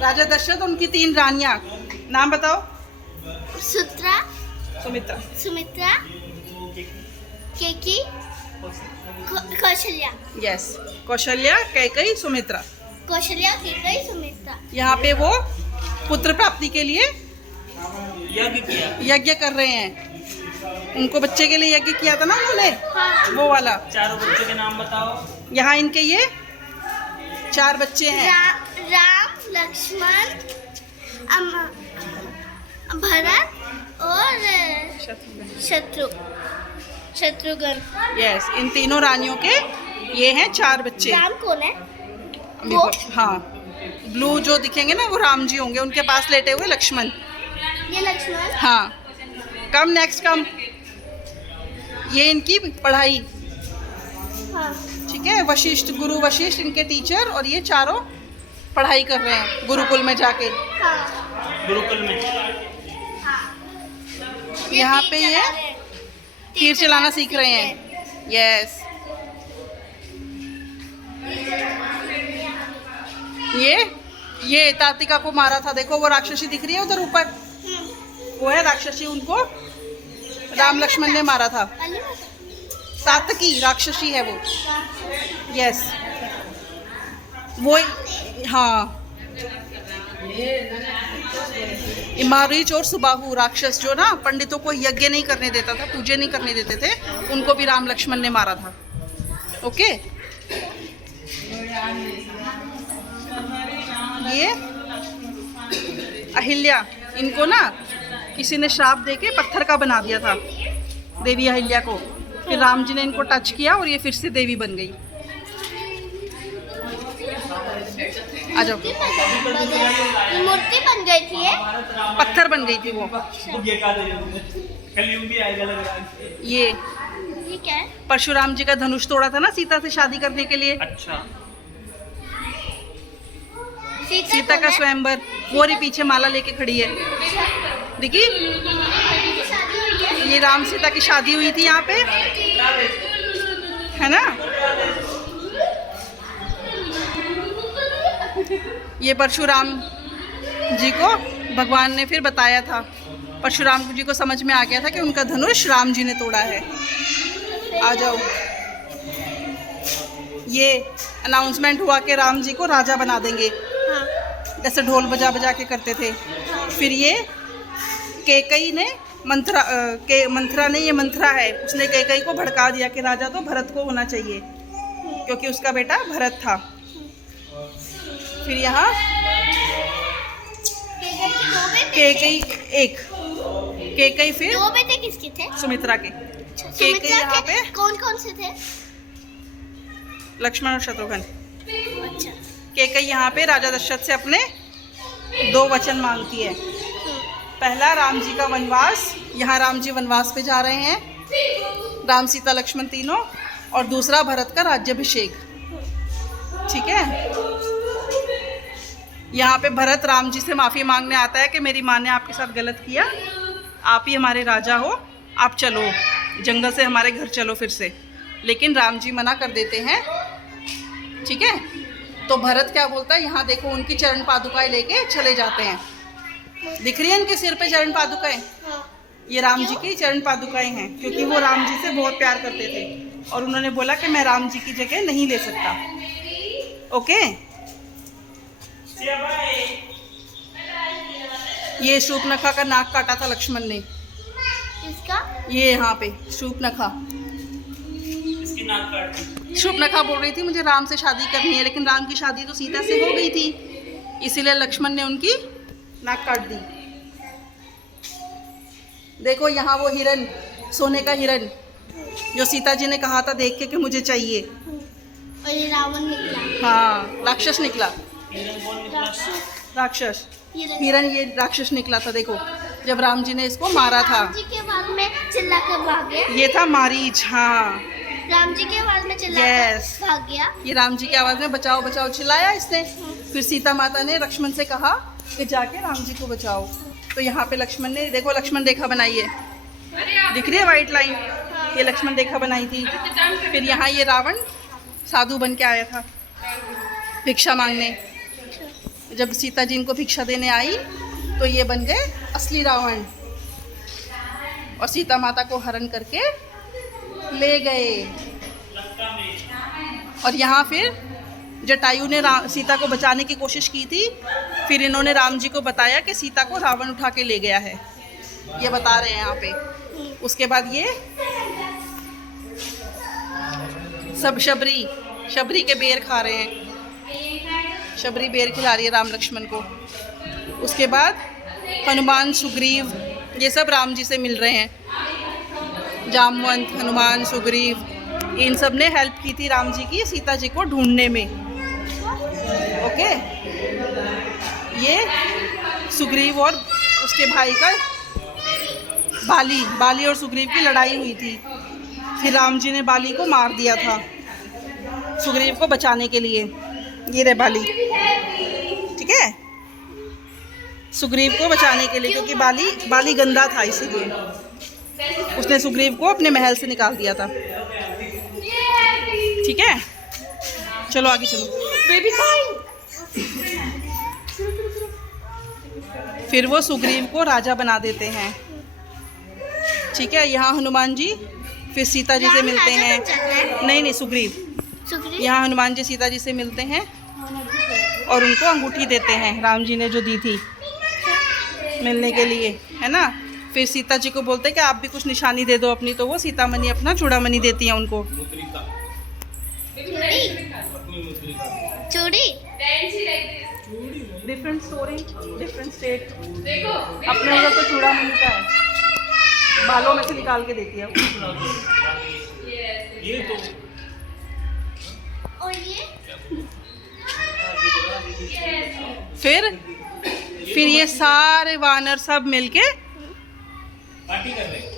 राजा दशरथ, उनकी 3 रानियां, नाम बताओ। सुमित्रा, सुमित्रा, केकी, कौशल्या। यस, कौशल्या, कैकेयी, सुमित्रा। कौशल्या, केकई, सुमित्रा। यहाँ पे वो पुत्र प्राप्ति के लिए यज्ञ कर रहे हैं। उनको बच्चे के लिए यज्ञ किया था ना उन्होंने, हाँ। वो वाला। चारों बच्चों के नाम बताओ। यहाँ इनके ये 4 बच्चे हैं। राम, लक्ष्मण, भरत और शत्रुघ्न। यस, इन तीनों रानियों के ये हैं 4 बच्चे। राम कौन है? हाँ, ब्लू जो दिखेंगे ना वो राम जी होंगे, उनके पास लेटे हुए लक्ष्मण। ये लक्ष्मण। हाँ, कम नेक्स्ट कम। ये इनकी पढ़ाई, हाँ। ठीक है। वशिष्ठ, गुरु वशिष्ठ इनके टीचर, और ये चारों पढ़ाई कर रहे हैं गुरुकुल में जाके। हाँ। गुरुकुल में यहाँ पे ये तीर चलाना सीख रहे हैं। यस, ये तार्तिका को मारा था, देखो वो राक्षसी दिख रही है उधर ऊपर, वो है राक्षसी, उनको राम लक्ष्मण ने मारा था। सातकी राक्षसी है वो। यस, वो, हाँ। मारीच और सुबाहु राक्षस जो ना पंडितों को यज्ञ नहीं करने देता था, पूजे नहीं करने देते थे, उनको भी राम लक्ष्मण ने मारा था। ओके, ये अहिल्या, इनको ना किसी ने श्राप देके पत्थर का बना दिया था, देवी अहिल्या को। फिर राम जी ने इनको टच किया और ये फिर से देवी बन गई। आ जाओ। मूर्ति बन गई थी ये? पत्थर बन गई थी वो। ये क्या है? परशुराम जी का धनुष तोड़ा था ना सीता से शादी करने के लिए। अच्छा, सीता का स्वयंवर, वो रही पीछे माला लेके खड़ी है, देखी? ये राम सीता की शादी हुई थी यहाँ पे, है ना? ये परशुराम जी को भगवान ने फिर बताया था, परशुराम जी को समझ में आ गया था कि उनका धनुष राम जी ने तोड़ा है। आ जाओ। ये अनाउंसमेंट हुआ कि राम जी को राजा बना देंगे, हाँ। जैसे ढोल बजा बजा के करते थे। फिर ये कैकेयी ने मंथरा ने, ये मंथरा है, उसने कैकेयी को भड़का दिया कि राजा तो भरत को होना चाहिए, क्योंकि उसका बेटा भरत था। फिर यहाँ कैकेयी फिर 2 बेटे किसके थे? सुमित्रा के। कैकेयी यहाँ पे कौन कौन से थे? लक्ष्मण और शत्रुघ्न। अच्छा। कैकेयी यहाँ पे राजा दशरथ से अपने 2 वचन मांगती है। पहला, राम जी का वनवास, यहाँ राम जी वनवास पे जा रहे हैं, राम सीता लक्ष्मण तीनों। और दूसरा, भरत का राज्याभिषेक, ठीक है। यहाँ पे भरत राम जी से माफ़ी मांगने आता है कि मेरी माँ ने आपके साथ गलत किया, आप ही हमारे राजा हो, आप चलो जंगल से हमारे घर चलो फिर से। लेकिन राम जी मना कर देते हैं, ठीक है। तो भरत क्या बोलता है, यहाँ देखो उनकी चरण पादुकाएं लेके चले जाते हैं, दिख रही है इनके सिर पे चरण पादुकाएं, ये राम जी की चरण पादुकाएं हैं, क्योंकि वो राम जी से बहुत प्यार करते थे और उन्होंने बोला कि मैं राम जी की जगह नहीं ले सकता। ओके, ये शूर्पणखा का नाक काटा था लक्ष्मण ने। इसका? ये यहाँ पे शूर्पणखा, इसकी नाक काट दी। शूर्पणखा बोल रही थी मुझे राम से शादी करनी है, लेकिन राम की शादी तो सीता से हो गई थी, इसीलिए लक्ष्मण ने उनकी नाक काट दी। देखो यहाँ वो हिरन, सोने का हिरन, जो सीता जी ने कहा था देख के कि मुझे चाहिए। और ये रावण निकला। हाँ, राक्षस निकला, राक्षस हिरन, ये राक्षस निकला था। देखो जब राम जी ने इसको मारा था, राम जी के आवाज में चिल्ला कर भाग गया। ये था मारीच। हाँ, राम जी के आवाज में चिल्ला Yes. कर भाग गया। ये राम जी की आवाज़ में बचाओ बचाओ चिल्लाया इसने। फिर सीता माता ने लक्ष्मण से कहा कि जाके राम जी को बचाओ। तो यहाँ पे लक्ष्मण ने, देखो लक्ष्मण रेखा बनाई है, दिख रही है वाइट लाइन, ये लक्ष्मण रेखा बनाई थी। फिर यहाँ ये रावण साधु बन के आया था भिक्षा मांगने, जब सीता जी इनको भिक्षा देने आई तो ये बन गए असली रावण और सीता माता को हरण करके ले गए। और यहाँ फिर जटायु ने सीता को बचाने की कोशिश की थी, फिर इन्होंने राम जी को बताया कि सीता को रावण उठा के ले गया है, ये बता रहे हैं यहाँ पे। उसके बाद ये सब शबरी के बेर खा रहे हैं, शबरी बेर खिला रही है राम लक्ष्मण को। उसके बाद हनुमान सुग्रीव ये सब राम जी से मिल रहे हैं, जामवंत, हनुमान, सुग्रीव, इन सब ने हेल्प की थी राम जी की सीता जी को ढूंढने में। ओके, ये सुग्रीव और उसके भाई का बाली और सुग्रीव की लड़ाई हुई थी, फिर राम जी ने बाली को मार दिया था सुग्रीव को बचाने के लिए। ये रे बाली, ठीक है, सुग्रीव को बचाने के लिए, क्योंकि बाली गंदा था, इसीलिए उसने सुग्रीव को अपने महल से निकाल दिया था। ठीक है, चलो आगे चलो। बेबी फिर वो सुग्रीव को राजा बना देते हैं। ठीक है, यहाँ हनुमान जी फिर सीता जी से मिलते हैं। नहीं, सुग्रीव। यहाँ हनुमान जी सीता जी से मिलते हैं और उनको अंगूठी देते हैं, राम जी ने जो दी थी मिलने के लिए, है ना। फिर सीता जी को बोलते हैं कि आप भी कुछ निशानी दे दो अपनी, तो वो सीतामणि अपना चूड़ामणि देती हैं उनको। चूड़ी डिफरेंट स्टोरी, डिफरेंट स्टेट। अपने उधर तो चूड़ामणि का है, बालों में से निकाल के देती है। ये तो और ये फिर ये सारे वानर सब मिलके पार्टी कर रहे हैं।